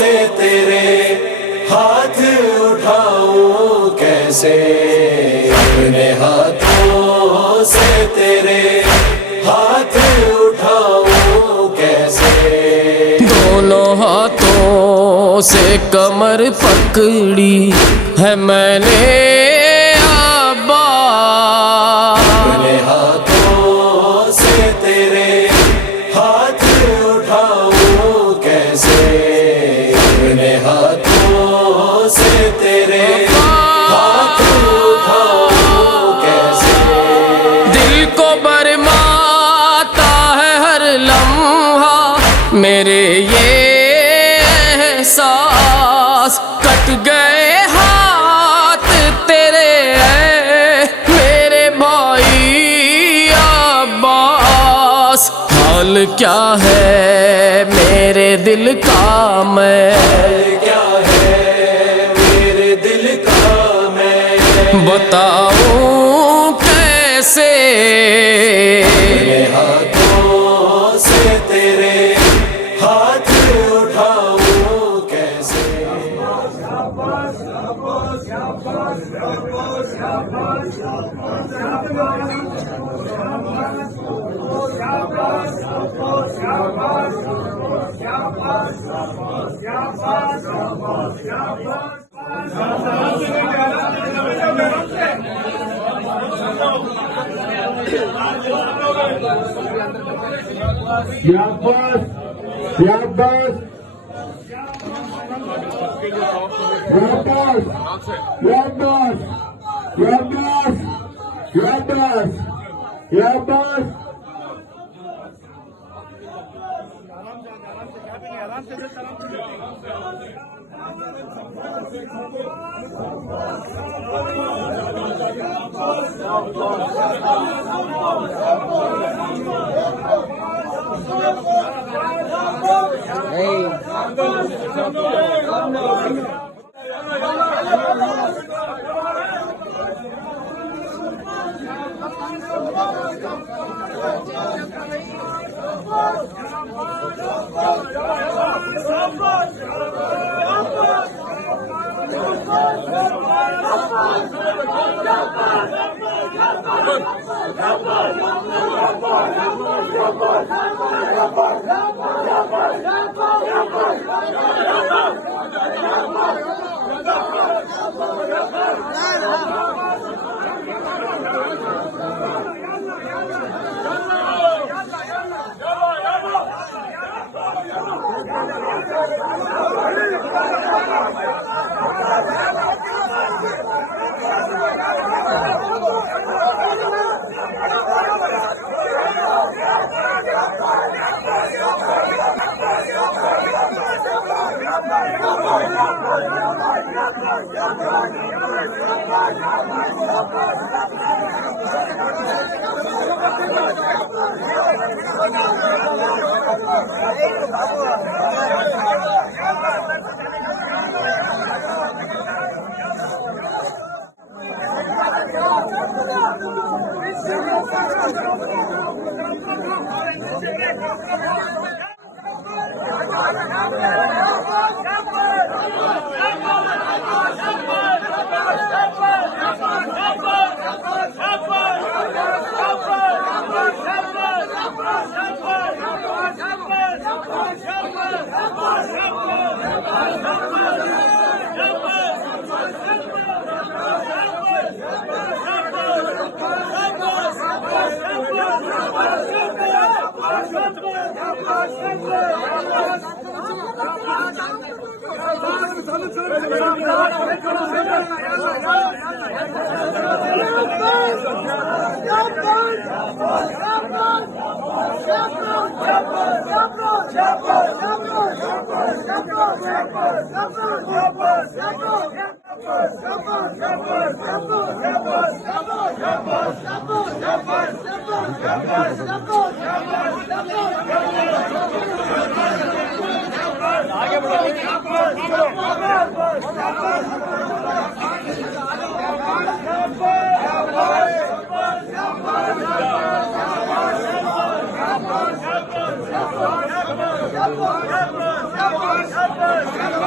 से तेरे हाथ उठाऊं कैसे, अपने हाथों से तेरे हाथ उठाऊं कैसे। दोनों हाथों से कमर पकड़ी है मैंने अब्बा, अपने हाथों से तेरे हाथ उठाऊं कैसे, अपने हाथों से तेरे हाथ उठाऊं कैसे। दिल को बरमाता है हर लम्हा मेरे ये एहसास, कट गए हाथ तेरे मेरे भाई अब्बास। हाल क्या है मेरे दिल का मैं, क्या है मेरे दिल का मैं बताऊं कैसे। अपने हाथों से तेरे हाथ उठाऊं कैसे। शाबाश शाबाश शाबाश शाबाश शाबाश शाबाश शाबाश। Shabash!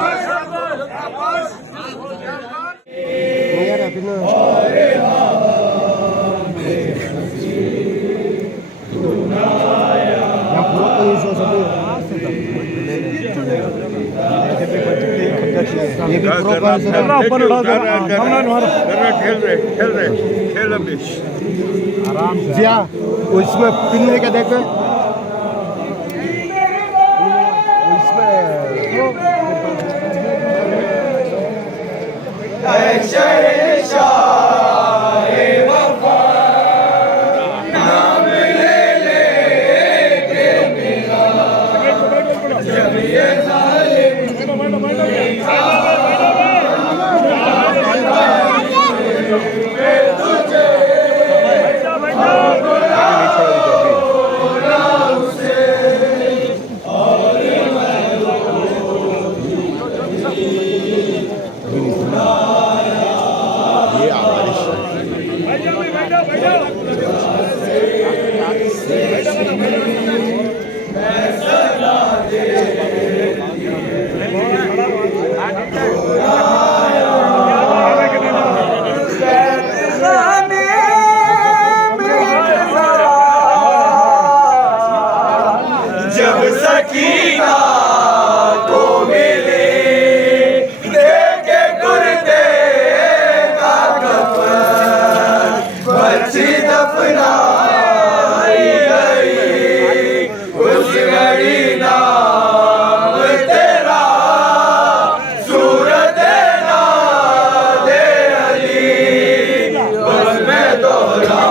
उसमें पिनने का देखो जब सकीना को मिली देखे गुर्दे का कफन बच्ची दफनाई गई उस घड़ी नाम तेरा सूरत नाद अली बस में दोहरा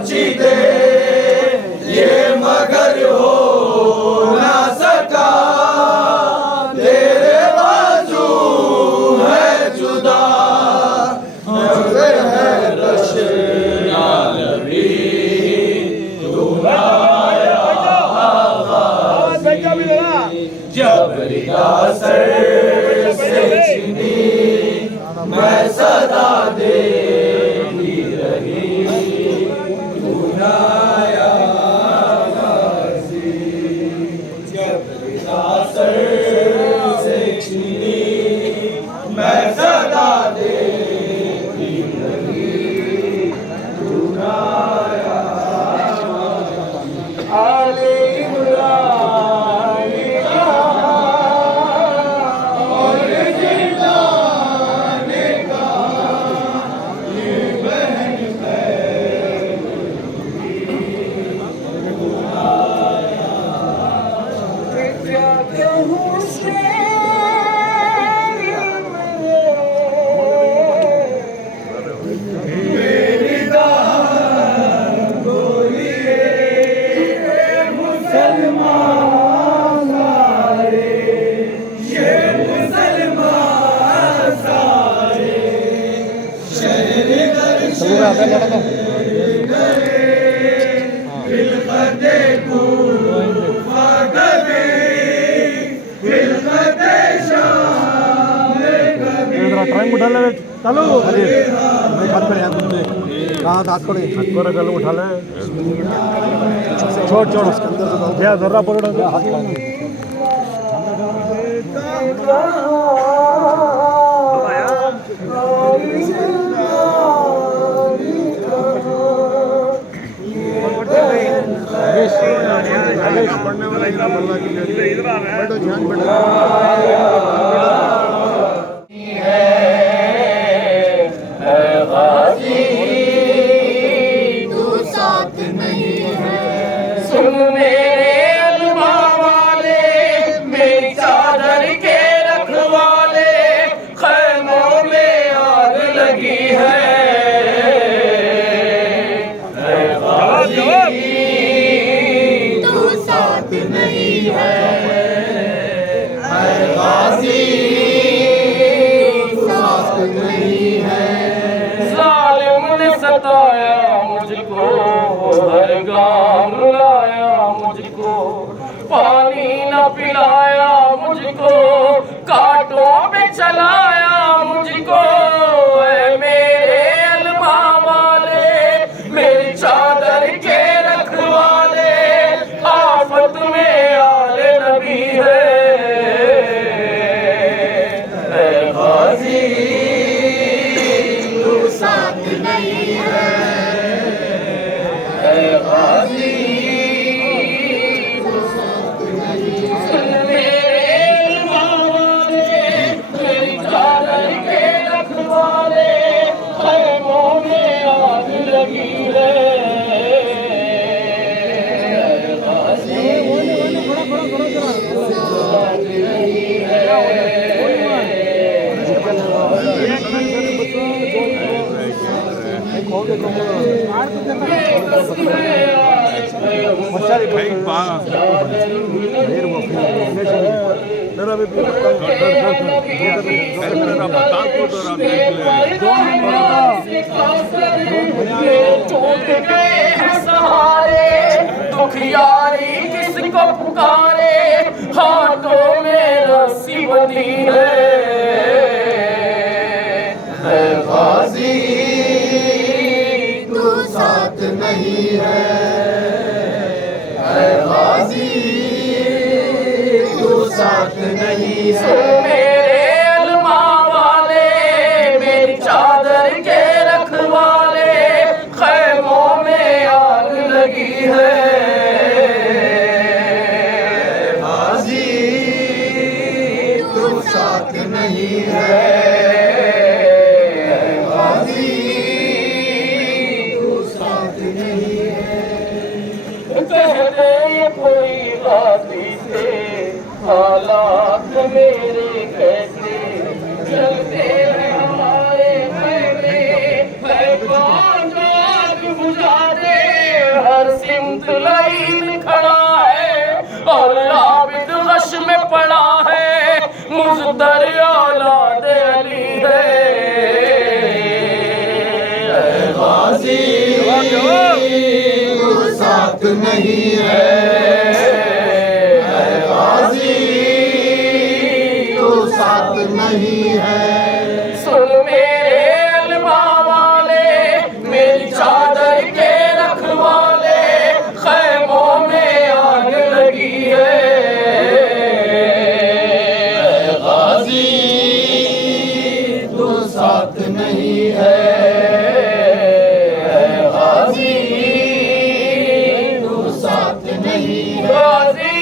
जाची दे ये मगर हो ना सका तेरे बाजू है जुदा है रशना नबी तू आया जब रिदा सर से छिनी मैं सदा देती रही मैं सदा देती रही आले इमरान और जिंदाने का ये बहन क्या कहूँ से टाइम उठा ले चलो अरे हाथ पर यार तुमने कहाँ हाथ पड़े चलो उठा ले छोड़ छोड़ उसके अंदर से क्या जर्रा पकड़ा हाथ पढ़ने वाला इधर आ रहा है बैठो ध्यान मेरे अल्लाह वाले मेरी चादर के रखवा दुखियारी किसको पुकारे, हाथों में रस्सी बंधी है गाजी तू साथ नहीं है गाजी तू साथ नहीं है। मेरे अलमा वाले मेरी चादर के रखवाले, खैमों में आग लगी है गाजी तू साथ नहीं है गाजी तू साथ नहीं है। कहते कोई बाती थे हालात मेरे कैसे चलते हैं हमारे पहले, है कौन आग बुझा दे, हर सिमत लाइन खड़ा है और आबिद गश में पड़ा है, मुज़दर औलाद अली है गाजी तू साथ नहीं है गाजी तू साथ नहीं है। सुन मेरे अलमा वाले मेरी चादर के रखवाले, खैमों में आग लगी है गाजी तू साथ नहीं है गाजी तू साथ नहीं है। गाजी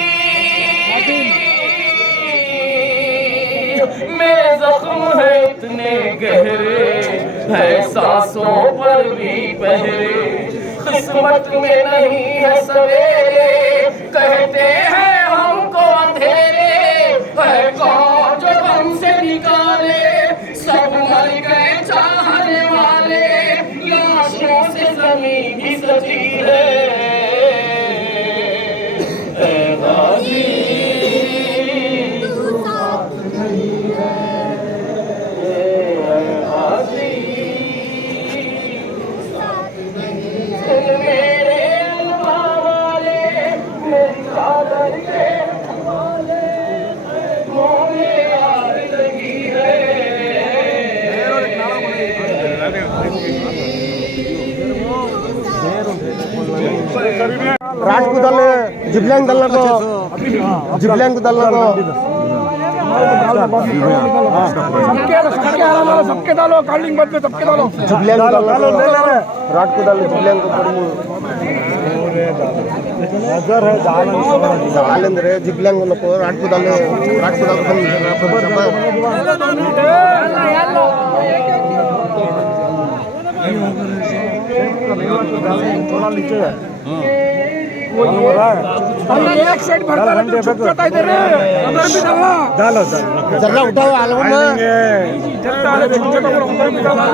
मेरे जख्म है इतने गहरे, है सांसों पर भी पहरे, किस्मत में नहीं है सवेरे, कहते हैं हमको अंधेरे, है कौन जो हमसे निकाले, सब मर गए चाहने वाले, लाशों से जमीन भी सजी है गाजी तू साथ नहीं है गाजी साथ नहीं है। मेरे अलमा वाले मेरी चादर के रखवाले, खैमों में आग लगी है राजपूत दल जिबलैंग दल को जिबलैंग दल को सबके डालो कालिंग बद में सबके डालो जिबलैंग दल राजपूत दल जिबलैंग को पड़ू नजर है जालेंद्र जिबलैंग को राजपूत दल थोड़ा नीचे है एक साइड भरता है तो छुप जाता है इधर अंदर भी डालना डालो जरा उठाओ आलम में चलता है छुप जाता है अंदर भी डालना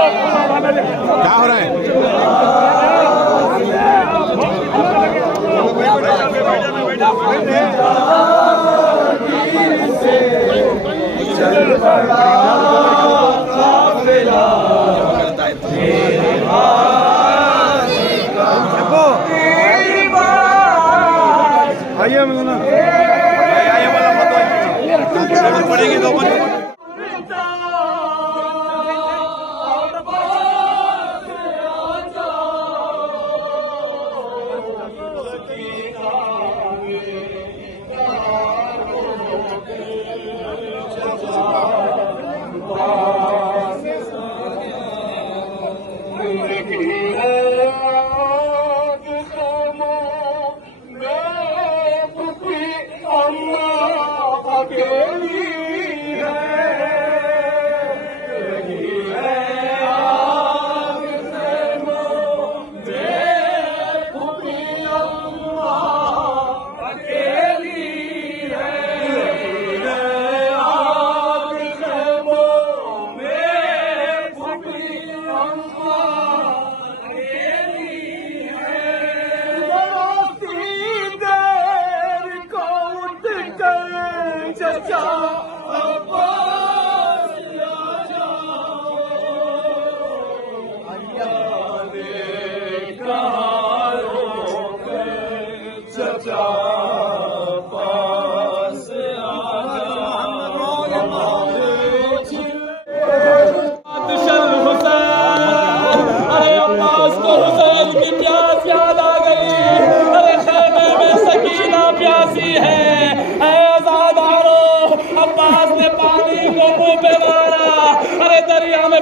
क्या हो रहा है? आइए मिलना पड़ेगी तो है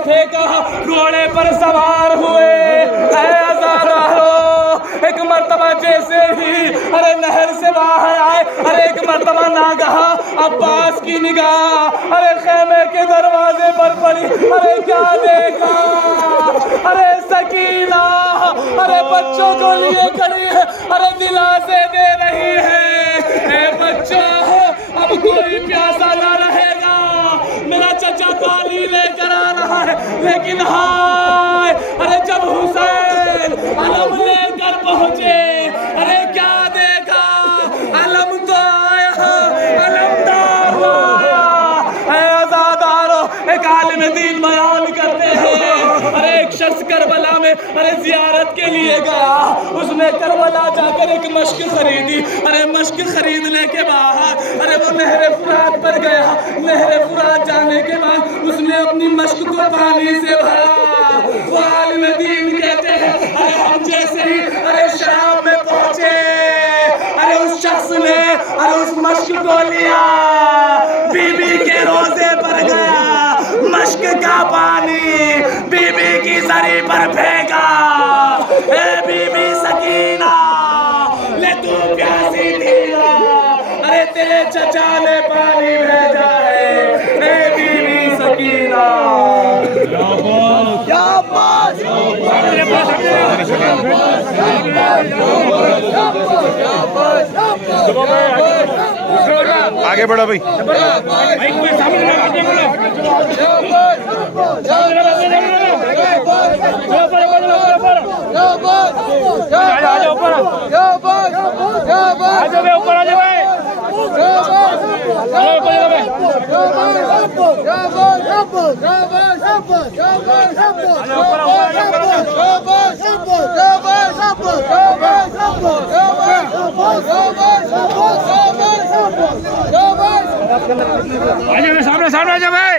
फेंका, घोड़े पर सवार हुए, एक मर्तबा जैसे ही अरे नहर से बाहर आए, अरे एक मर्तबा नागहा अब्बास की निगाह अरे खेमे के दरवाजे पर पड़ी। अरे क्या देखा, अरे सकीना अरे बच्चों को लिए खड़ी है, अरे दिलासे दे रही है, ए बच्चों अब कोई प्यासा ना रहेगा, मेरा चचा पानी लेकर आ रहा है। लेकिन हाय अरे जब हुसैन अलम लेकर पहुंचे, अरे क्या देखा, अलम तो आया, अलमदार आया। आजादारो एक आलिम दीन बयान करते हैं, अरे एक शख्स करबला में अरे जियारत के लिए गया, उसने करबला जाकर एक मश्क खरीदी। अरे मश्क खरीदने के बाद अरे वो नहर फुरात पर गया, नहर फुरात जाने के बाद उसने अपनी मश्क को पानी से भरा। वो आलिम दीन कहते हैं अरे हम जैसे ही अरे शाम में पहुंचे, अरे उस शख्स ने अरे उस मश्क को लिया, बीबी के रोजे पर गया, मश्क का पानी बीबी की सरी पर फेंका। ए बीबी सकीना ले तू प्यासी थी ना, अरे तेरे चचा ने पानी भेजा है। ए बीबी सकीना आगे बढ़ो भाई। सामने सामने आ जाओ भाई।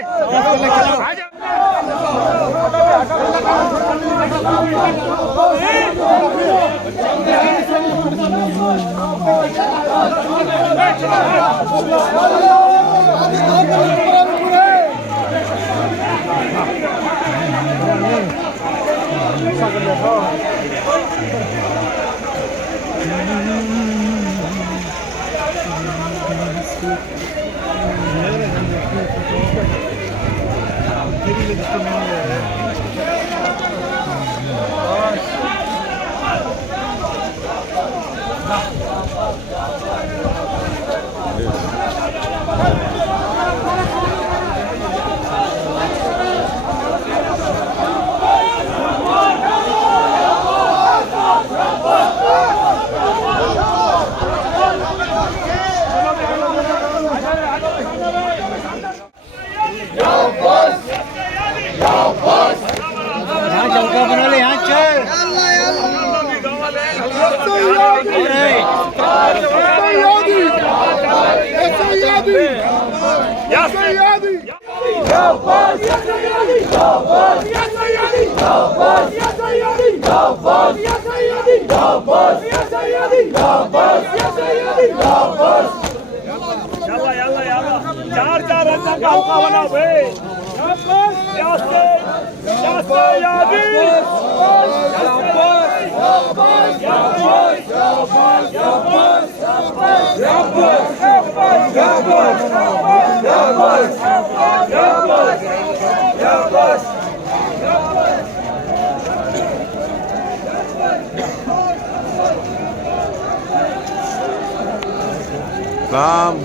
Salam.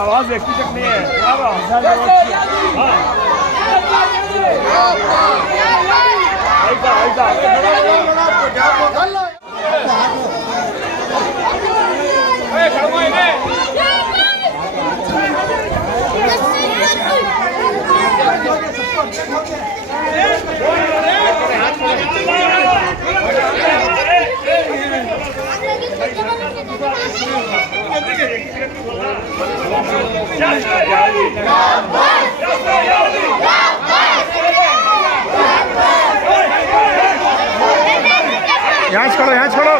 आवाज व्यक्ति तक नहीं है यहाँ छोड़ो, यहाँ छोड़ो।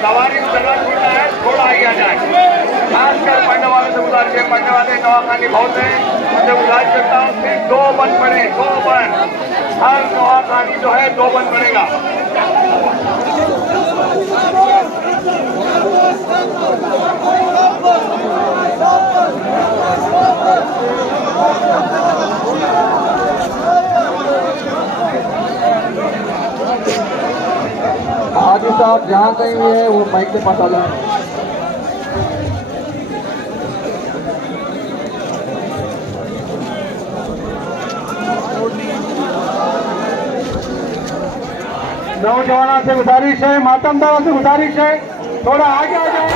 सवारी जगह खुलना है, थोड़ा आगे आ जाए। खासकर पढ़ने वाले से गुजारिश है, पढ़ने वाले दवाखाने बहुत हैं, उनसे गुजारिश करता हूँ सिर्फ 2 बंद पड़े, 2 बंद। हर दवाखानी जो है 2 बंद पड़ेगा। हाजी साहब जहाँ कहीं भी है वो माइक के पास आ जाए। नौजवानों से गुजारिश है, मातमदारों से गुजारिश है, थोड़ा आगे आ जाए।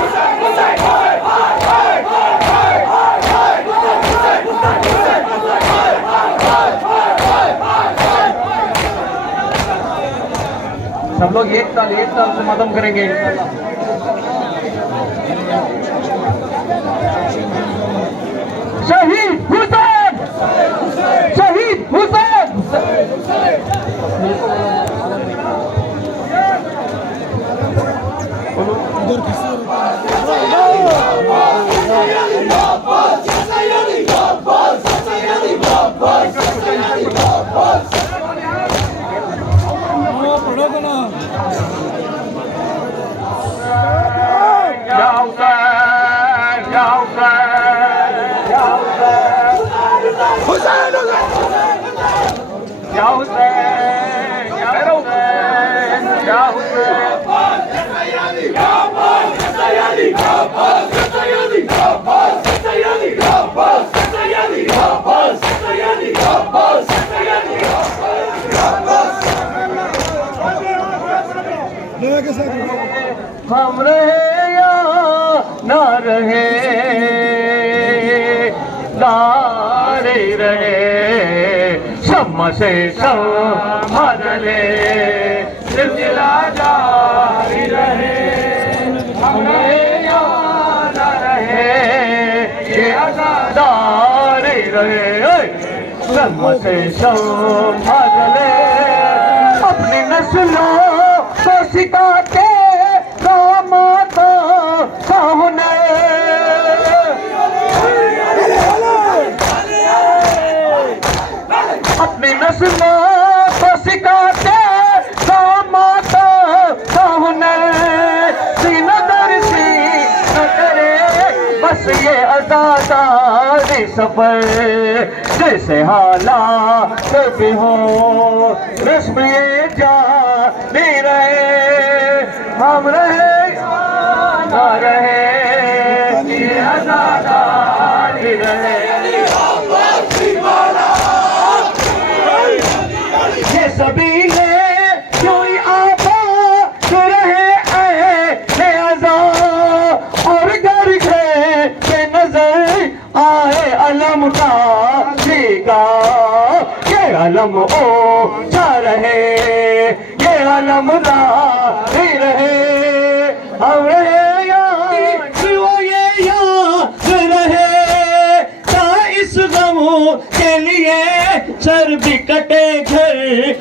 सब लोग एक साल से मातम करेंगे। शहीद हुसैन, शहीद हुसैन। Husain हम रहे या ना रहे, नारे रहे, शम्मा से संभाल ले, सिलसिला जारी रहे, हम रहे या ना रहे, ये आजादारी रहे, शम्मा से संभाल ले, अपनी नस्लों को सिखा के कामाता सामने, अपनी नस्लों को सिखा के कामाता सामने, सीना दर्शी न करे बस ये आजादारी सफर, जैसे हालात भी हो रस्म ये जारी रहे, हम रहे ना रहे, ये आजादारी रहे, ये सभी ने कोई आबाद रहे ऐ आजाद, और घर घर के नजर आए अलम का जीगा, ये अलम ओ जा रहे, ये अलम जारी रहे, हम रहे या वो ये याद रहे, ता इस गम के लिए सर भी कटे घर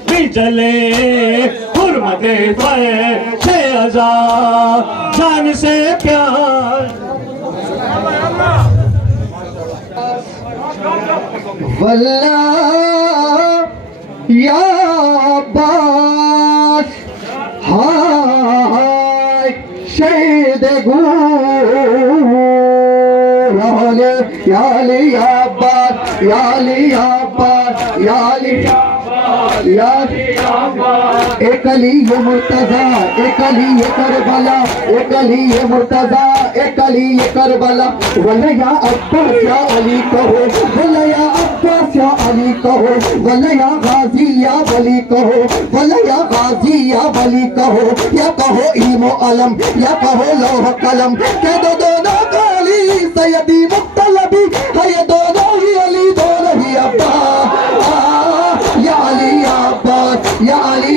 भी जले, हुर्मते पर से आजाद जान से प्यार, वल्लाह या अब्बास, हाय शहीद या अली या अब्बास, या अली या अब्बास, या अली या एक अली ये मुर्तजा, एक अली ये करबला, एक अली ये मुर्तजा, एक अली ये करबला, वल्ला या अब्बास या अली कहो, वल्ला या अब्बास या अली कहो, वल्ला या गाजी या वली कहो, वल्ला या गाजी या वली कहो, या कहो इल्मो अलम, या कहो लौह कलम, कह दो दोनों का अली सैयदी मुक्तलबी है, ये दोनों ही अली दोनों ही अब्बास, या अली या अब्बास या अली,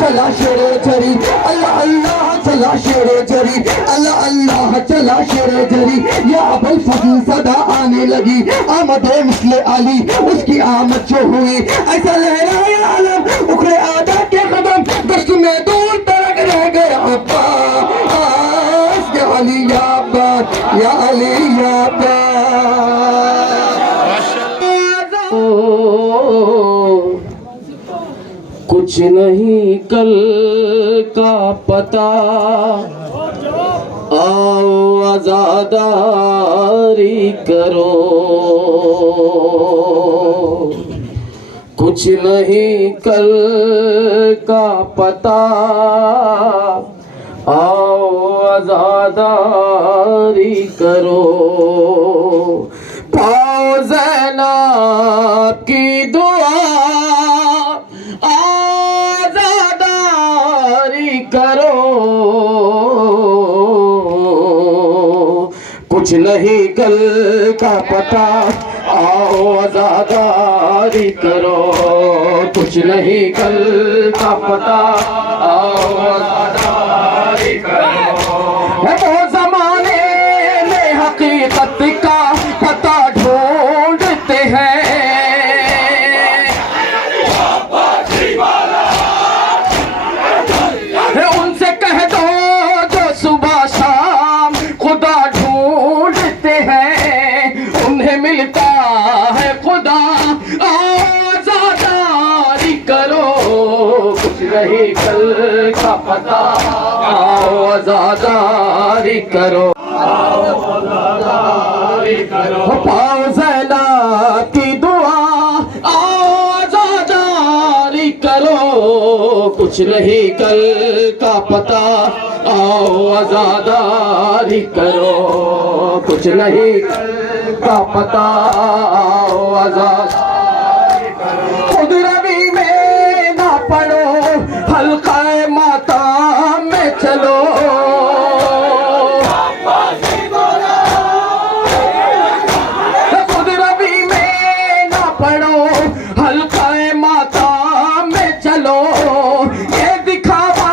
चला शेर जरी, अल्लाह अल्लाह चला शेर जरी, अल्लाह अल्लाह चला शेर जरी, या अबुल फजल सदा आने लगी, आमदे मिस्ले अली उसकी आमद जो हुई, ऐसा लहराया आलम उखरे आदा के कदम, दश्त में दूर तक रह गया अब्बास, या अली या अब्बास या अली या कुछ नहीं कल का पता, आओ आजादारी करो, कुछ नहीं कल का पता, आओ आजादारी करो, पाओ ज़ैनब की दुआ, करो, कुछ नहीं कल का पता, आओ आजादारी करो, कुछ नहीं कल का पता, आओ आजादारी करो, वो जमाने में हकीकत का पता ढूंढते हैं, उनसे कह दो जो सुबह शाम खुदा ढूंढते हैं, उन्हें मिलता है खुदा, आजादारी करो, कुछ नहीं कल का पता, आओ आजादारी करो, पाओ ज़ैला की दुआ, आओ आजादारी करो, कुछ नहीं कल का पता, आओ आजादारी करो, कुछ नहीं कल का पता, आओ आजादारी करो। खुद रवि में ना पड़ो, हल्का माता में चलो, खुद रवि में ना पड़ो, हल्का माता में चलो, ये दिखावा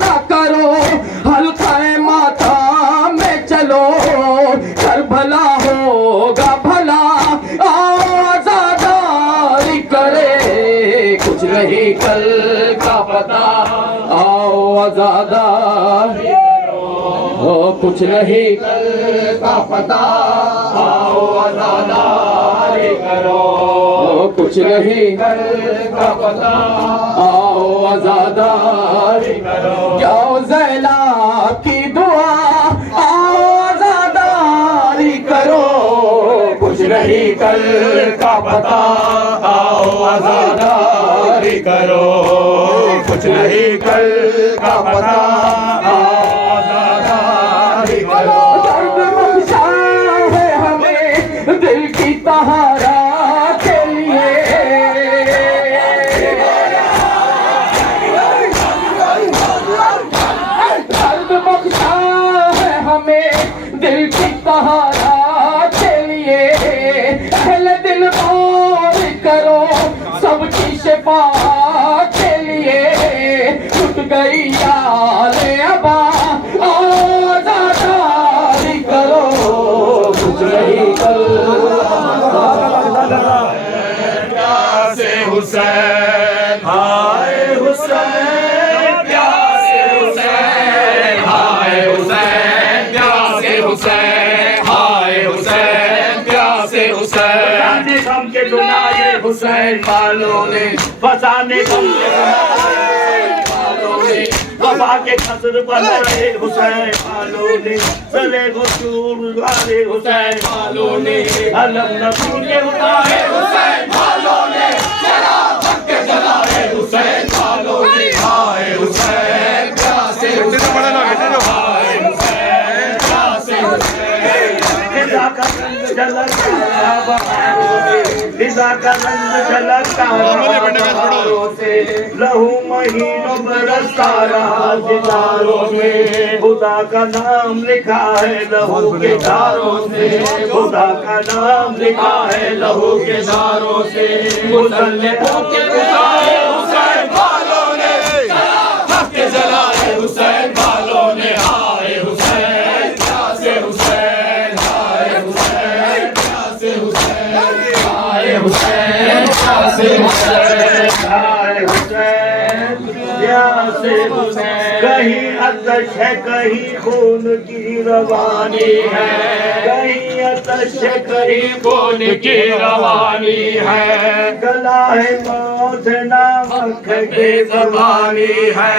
ना करो, हल्का माता में चलो, कर भला होगा भला, आओ आजादारी करे, कुछ नहीं कल का पता, आओ आजादारी करो, कुछ नहीं कल का पता, आओ आजादारी करो, कुछ नहीं कल का पता, आओ आजादारी करो, जाओ ज़ैला की दुआ, आओ आजादारी करो, कुछ नहीं कल का पता, आओ आजादारी करो, कुछ नहीं कल का पता, आओ आजादारी करो। दर्द बख्शा है हमें दिल की तहारा के लिए, दर्द बख्शा है हमें दिल की तहारा के लिए, पहले दिल और करो सबकी शिफा के लिए, टूट गई याले अबा, आजादारी करो, कुछ नहीं कल प्यासे हुसैन हाय हुसैन, प्यासे हुसैन हाय हुसैन, प्यासे हुसैन हाय हुसैन, प्यासे हुसैन, गम के दुनाए हुसैन वालों ने फसाने गम के वालों ने वफा के कसर बनाए हुसैन वालों ने, चले गुसूर वाले हुसैन वालों ने अलम नबी के उतारे हुसैन वालों ने, शराफत के जलाए हुसैन वालों ने, हाय हुसैन प्यासे हुसैन हाय हुसैन प्यासे हुसैन, फिजा का रंग झलकता बहारों से, फिजा का रंग झलकता बहारों से, लहू महीनों बरसता रहा सितारों में, खुदा का नाम लिखा है लहू के धारों से, खुदा का नाम लिखा है लहू के धारों से, मुसल्लतों के बुलाए हुसैन वालों ने, शराफत के जलाए हुसैन वालों ने, हाय हुसैन प्यासे हुसैन हाय हुसैन प्यासे हुसैन हाय हुसैन प्यासे हुसैन हाय हुसैन प्यासे हुसैन, कहीं आतश है कहीं खून की रवानी है, कहीं आतश है कहीं खून की रवानी है, गला है मौत नामक के जबानी है,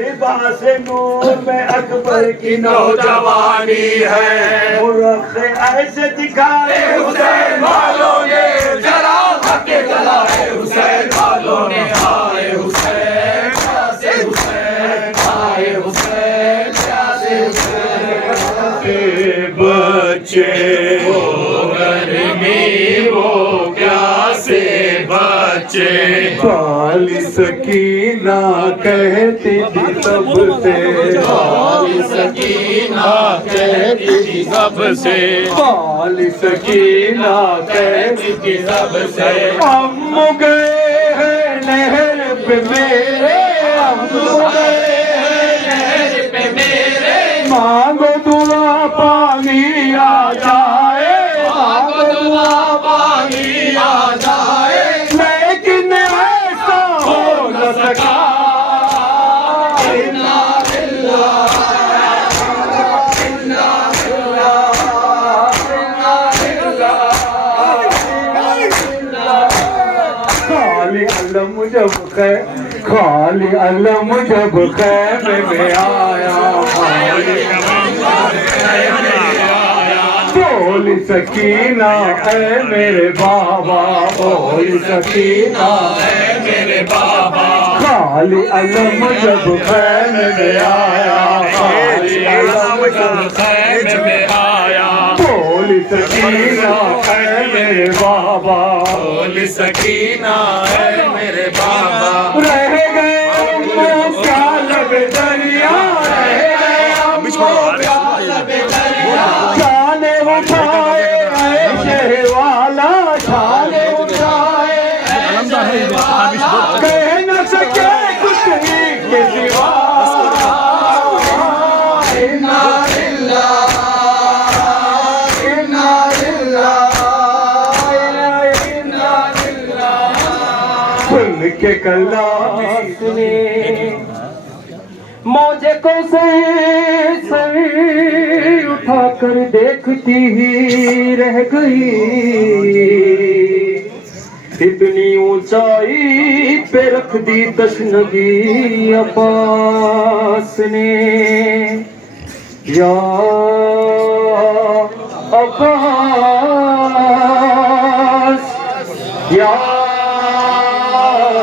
लिबास नूर में अकबर की नौजवानी है, मुरख ऐसे दिखाए हुसैन वालों ने, शराफत के जलाए हुसैन वालों ने, हाय हुसैन प्यासे हुसैन हाय हुसैन प्यासे हुसैन, बच्चे वो गर्मी वो प्यासे बच्चे, काली सकीना कहती थी सबसे, काली सकीना कहती थी सबसे, काली सकीना कहती थी सबसे, हम गए हैं नहर पे मेरे, हम गए हैं नहर पे मेरे, मांगो दुआ पानी आ जाए, मांगो दुआ पानी आ जाए, लेकिन ऐसा हो न सका, खाली अलम जब खैमे में आया, बोल सकीना है मेरे बाबा, बोल सकीना है मेरे बाबा, खाली अलम जब खैमे में आया, खाली अलम जब खैमे में आया, बोल सकीना है मेरे बाबा, बोल सकीना है मेरे बाबा, रह गए क्या लब दरिया, रह गए क्या लब दरिया, जाने उठाए ऐसे वाला, जाने उठाए ऐसे वाला, कह न सके कुछ ही के सिवा, इन्ना लिल्लाह, इन्ना लिल्लाह, इन्ना लिल्लाह, सुन के कलाम सुने मौजे को सही उठाकर देखती ही रह गई, इतनी ऊंचाई पे रख दी तशनगी अब्बास ने, या अब्बास, या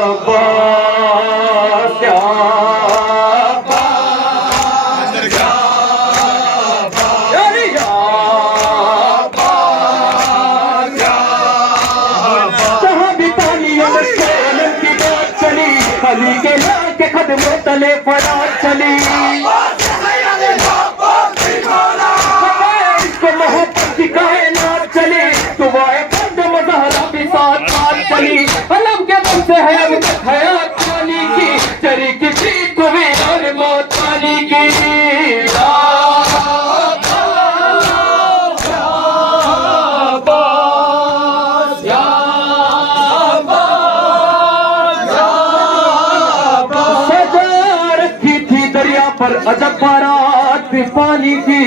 अब्बास, या अली के लाल के कदमों तले फरार चली, इसको मोहब्बत की कायनात चली, दुआए बंद मज़हरा के साथ साथ चली, अलम के दम से है अब तक हयात पानी की, चरी की चीज को भी और मौत पानी की, पर अजब बारात पानी की,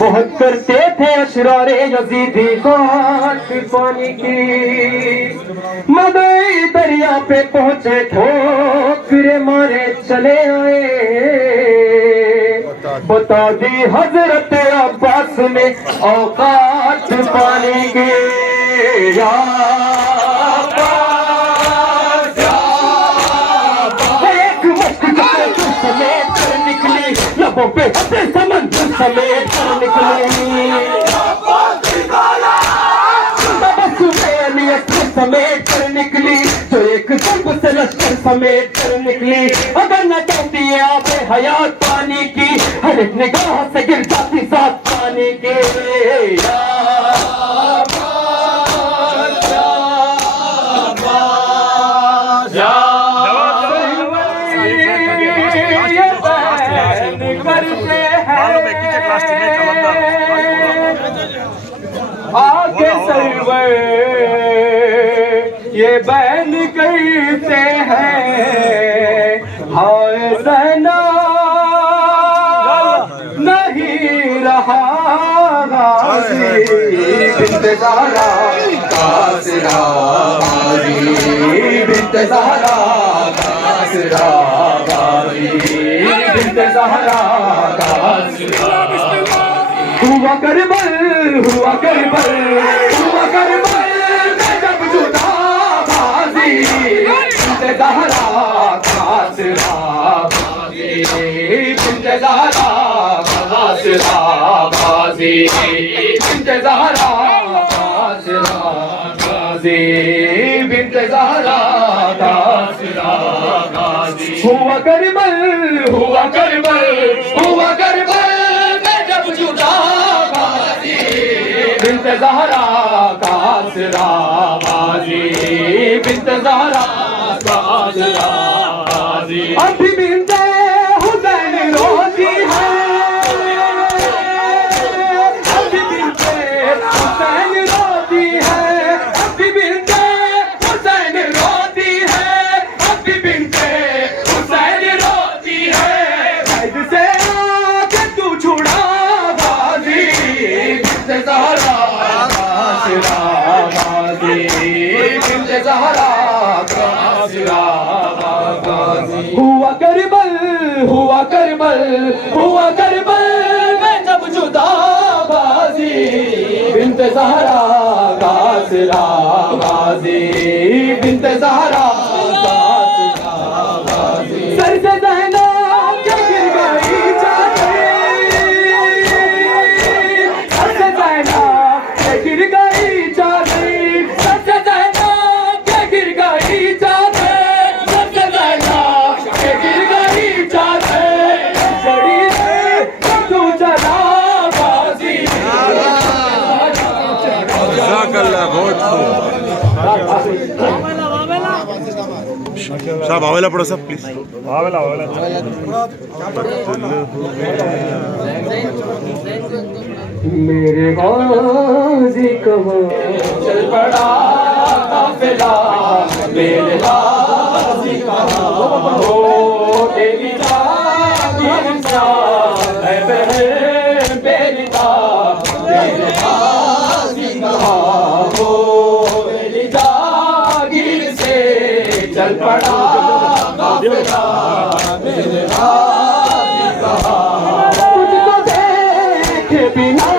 बहुत करते थे अशरारे यजीदी बात पानी की, मदई दरिया पे पहुंचे ठोकरे मारे चले आए, बता दी हजरत अब्बास ने औकात पानी की, या लबों पे समंदर समेत कर निकली, समेट कर निकली, जो एक दर्द से लश्कर समेट कर निकली, अगर न चाहती है आपे हयात पानी की, हर एक निगाह से गिर जाती साथ पानी के, आगे सरवर ये बैन कहते हैं, हाय ज़ैना नहीं रहा Ghazi, bint Zahra कासिरा Ghazi, bint Zahra कासिरा Ghazi, bint Zahra कासिरा, हुआ करबल, हुआ करबल, हुआ करबल में जब जुदा बाजी, bint Zahra कासिरा Ghazi, bint Zahra कासिरा Ghazi, bint Zahra कासिरा Ghazi, bint Zahra कासिरा Ghazi, हुआ करबल, हुआ करबल, हुआ करबल बिन्त ज़हरा कासिरा गाज़ी, बिन्त ज़हरा कासिरा गाज़ी, अभी बिन्त हुसैन रोती है, अभी बिन्त हुसैन रोती है, अभी बिन्त हुसैन रोती है, अभी बिन्त हुसैन रोती है, कैद से आके तू छुड़ा गाज़ी, बिन्त ज़हरा कासिरा गाज़ी, बिन्त ज़हरा का आसरा गाजी। हुआ करबल हुआ करबल हुआ करबल में जब जुदा बाजी, बिन्त ज़हरा का आसरा गाजी, बिन्त ज़हरा का आसरा गाजी। सर से ज़हना के गिर गई चादर, सर से ज़हना के गिर गई चादर, सर से ज़हना के गिर गई चादर, सर से ज़हना के गिर गई चादर। बड़ी तू चला बाजी, जज़ाकल्लाह, बहुत खूब। साहब आवेला पढ़ो साहब प्लीज। आवेला आवेला मेरे गाजी कहो चल पड़ा काफिला, मेरे गाजी कहो तेरी जागीर सा है बहन बेरिता, मेरे गाजी कहो मेरी जागीर से चल पड़ा काफिला, मेरे गाजी कहो तुझको देखे बिना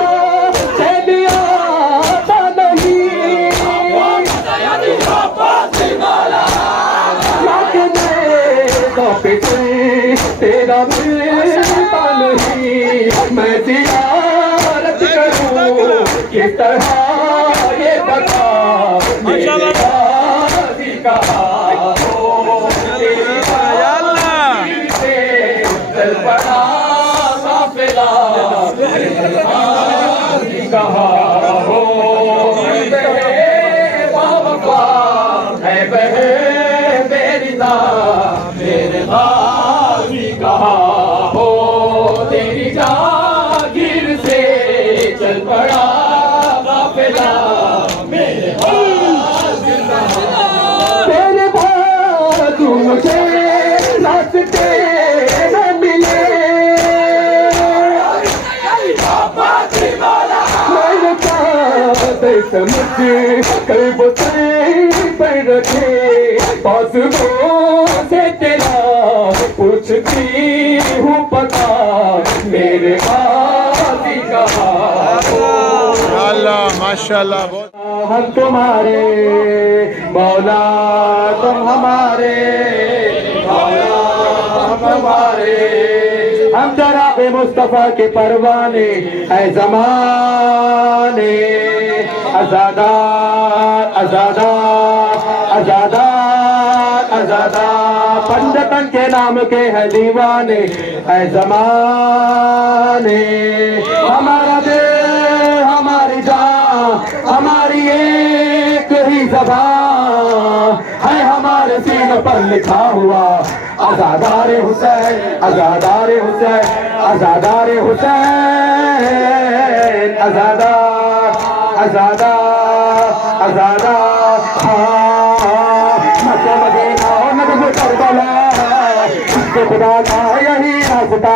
तेरा मिलता नहीं, मैं ज़ियारत करूं किस तरह ये बता, मेरे गाजी कहा हो तेरी जागीर से चल पड़ा काफिला, मेरे गाजी कहा हो बहे बावफा है बहे बेरिदा, मेरे गाजी कहा हो तेरी जागीर से चल पड़ा काफिला, मेरे गाजी कहा। तेरे बाद मुझे रास्ते न मिले, मैंने चाहते समझ कई बोतल पर रखे, पास वो से तेरा पूछती हूँ पता, मेरे गाजी कहा अल्लाह माशाल्लाह बहुत। हम तुम्हारे मौला तुम हमारे, मौला हम हमारे, हम जनाबे मुस्तफा के परवाने है ज़माने, आज़ादार आज़ादार आज़ादार आज़ादार, पंजतन के नाम के है दीवाने है ज़माने। हमारा दिल हमारी जान हमारी एक ही ज़बान है, हमारे सीने पर लिखा हुआ आज़ादार हुसैन आज़ादार हुसैन आज़ादार हुसैन, आज़ादार आज़ादार आज़ादार। मक्का मदीना नज़र करबला, इसके खुदा का यही रास्ता,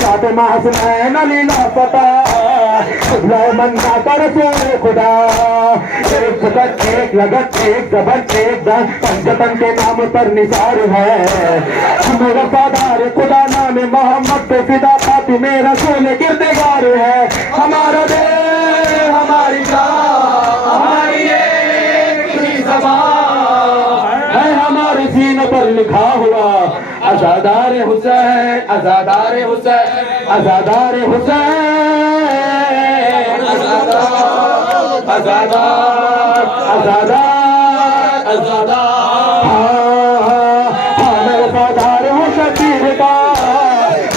फातिमा हसनैन अली लापता, मन्ना कर रसूल खुदा, एक जगत एक लगत एक जबत एक दन, पंजतन के नाम पर निसार है, मेरा वफादार खुदा नाम मोहम्मद पे फिदा, फातिमे रसूल किरदार है, हमारा दिल हमारी जान हमारी एक ही ज़बान है, हमारे सीने पर लिखा हुआ आज़ादार हुसैन आज़ादार हुसैन आज़ादार हुसैन, आज़ादार आज़ादार आज़ादार आज़ादार। हमें वफादार हूँ शबीर का,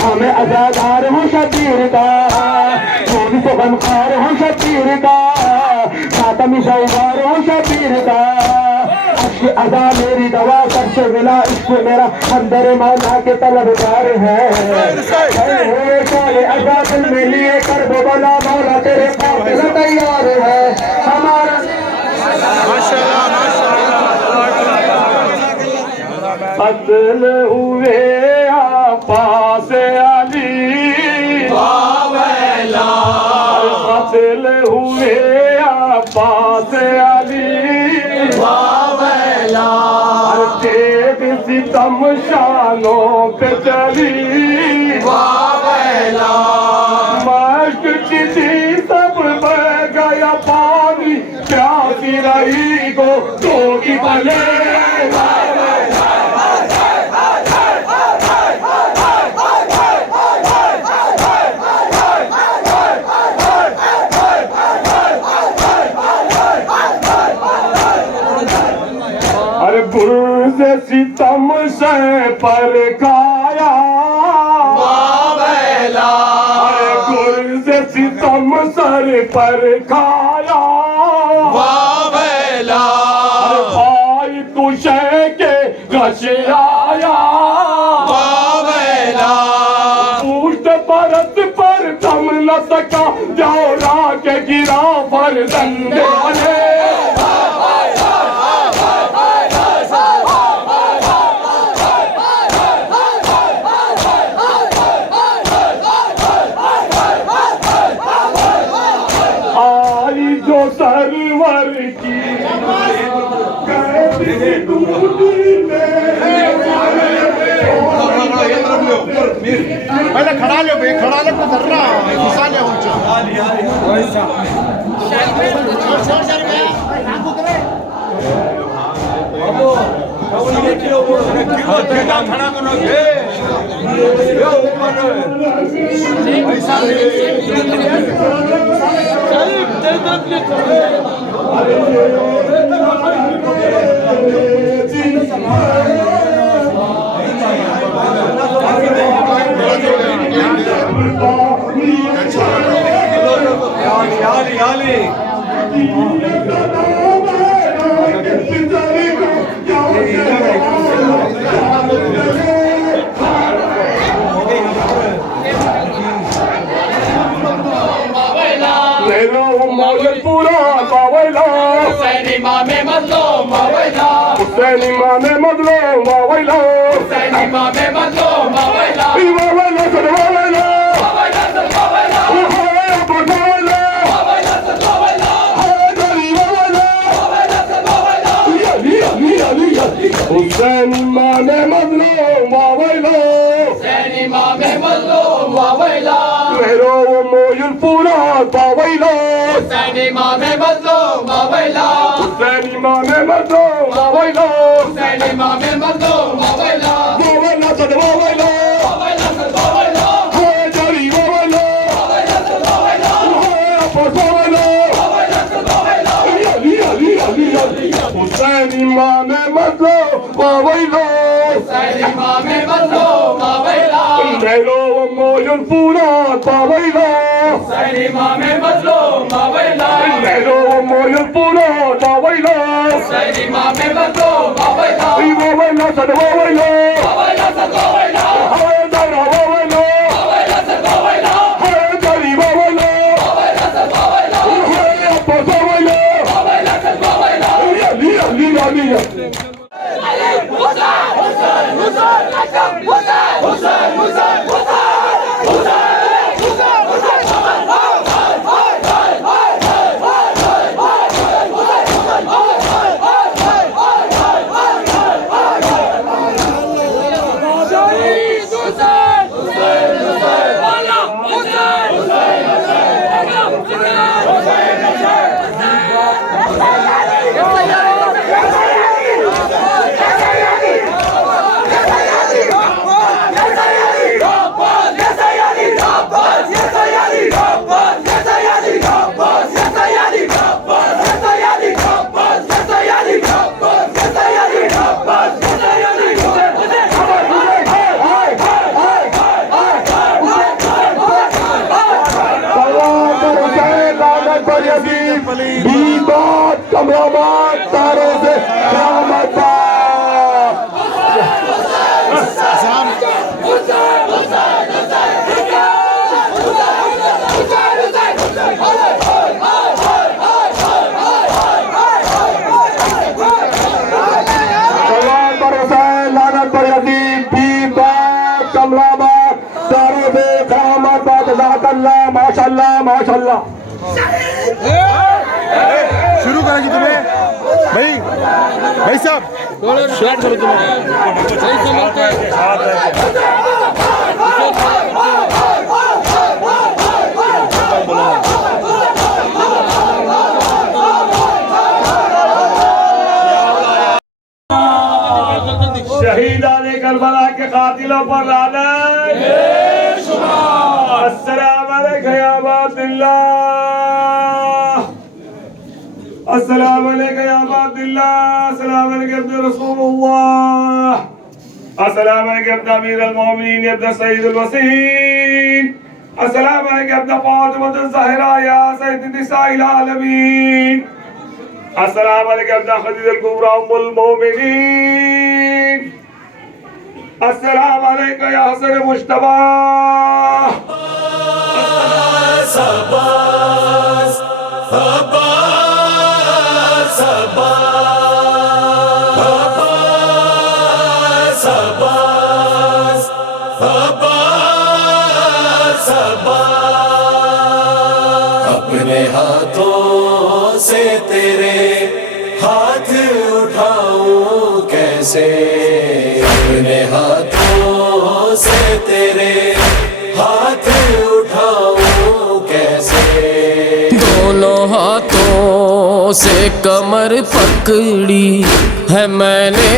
हमें आज़ादार हूँ शबीर का, खून से गमखार हूँ शबीर का, मातमी शैवार हूँ शबीर का, अदा मेरी दवा सबसे मिला, इसको मेरा अंदर मौला के तलबगार है, अदा दिल में लिए कर दो बोला मौला तेरे काफिला तैयार है, हमारा अदल हुए पास अली अदल हुए पास अली सितम शानों पे चली वावेला मस्त चिट्ठी सब बह गया पानी प्यासी रही को तो की भले अरे गुरु से सितम से पर खाया वावेला अरे गुरु से सितम सर पर खाया वावेला भाई तुझे के घस आया वावेला पूछ परत पर थम न सका जौरा के गिरा पर दंडे आई जो सरवर की कैसी दूती पहले खड़ा ले भाई, खड़ा ले तो धर रहा है, घुसा ले ऊंचा। पूरा मावैला हुसैनी मामे मजलो मावैला हुसैनी मामे मजलो मावैला हुसैनी मामे मजलो मावैला मावैला सर मावैला मावैला सर मावैला मावैला सर मावैला मावैला सर मावैला हुसैनी मामे मजलो मावैला हुसैनी मामे मजलो मावैला मेरो मोयुल पूरा मावैला हुसैनी मामे मजलो मावैला हुसैनी मामे मजलो मावैला हुसैनी मामे मजलो मावैला मावैला सर मावैला मावैला सर मावैला जरी मावैला मावैला सर मावैला मावैला सर मावैला हुसैनी मामे मजलो मावैला हुसैनी मामे मजलो मावैला मेरो मोयुल पूरा मावैला हुसैनी मामे मजलो मावैला मेरो मोयुल पूरा मावैला हुसैनी मामे मजलो मावैला मावैला सर मावैला मावैला सर मावैला जरा मावैला मावैला सर मावैला जरी मावैला मावैला सर मावैला मावैला सर मावैला कमराबाद तारों से लानत पर यजीद भी बात कमराबाद तारों से अल्लाह माशाल्लाह माशाल्लाह शुरू करेगी तुम्हें। भाई साहब शेयर करो शहीदाने करबला के कातिलों पर लानत। अस्सलाम अलैकुम या अब्दुल्लाह, अस्सलाम अलैकुम या अब्दुल्लाह, अस्सलाम अलैकुम या रसूलुल्लाह, अस्सलाम अलैकुम या अमीर अल-मोमिनीन या सय्यद अल-वसीन, अस्सलाम अलैकुम या फातिमा अज़-ज़हरा या सय्यद निसाइल आलमीन, अस्सलाम अलैकुम या खदीजा अल-कुबरा उम्मुल मोमिनीन, अस्सलाम अलैकुम या हसन मुश्तबा। अब्बास अब्बास अब्बास अब्बास अब्बास अब्बास अपने हाथों से तेरे हाथ उठाऊं कैसे, अपने हाथों से तेरे हाथ उठाऊं कैसे, दोनों हाथों से कमर पकड़ी है मैंने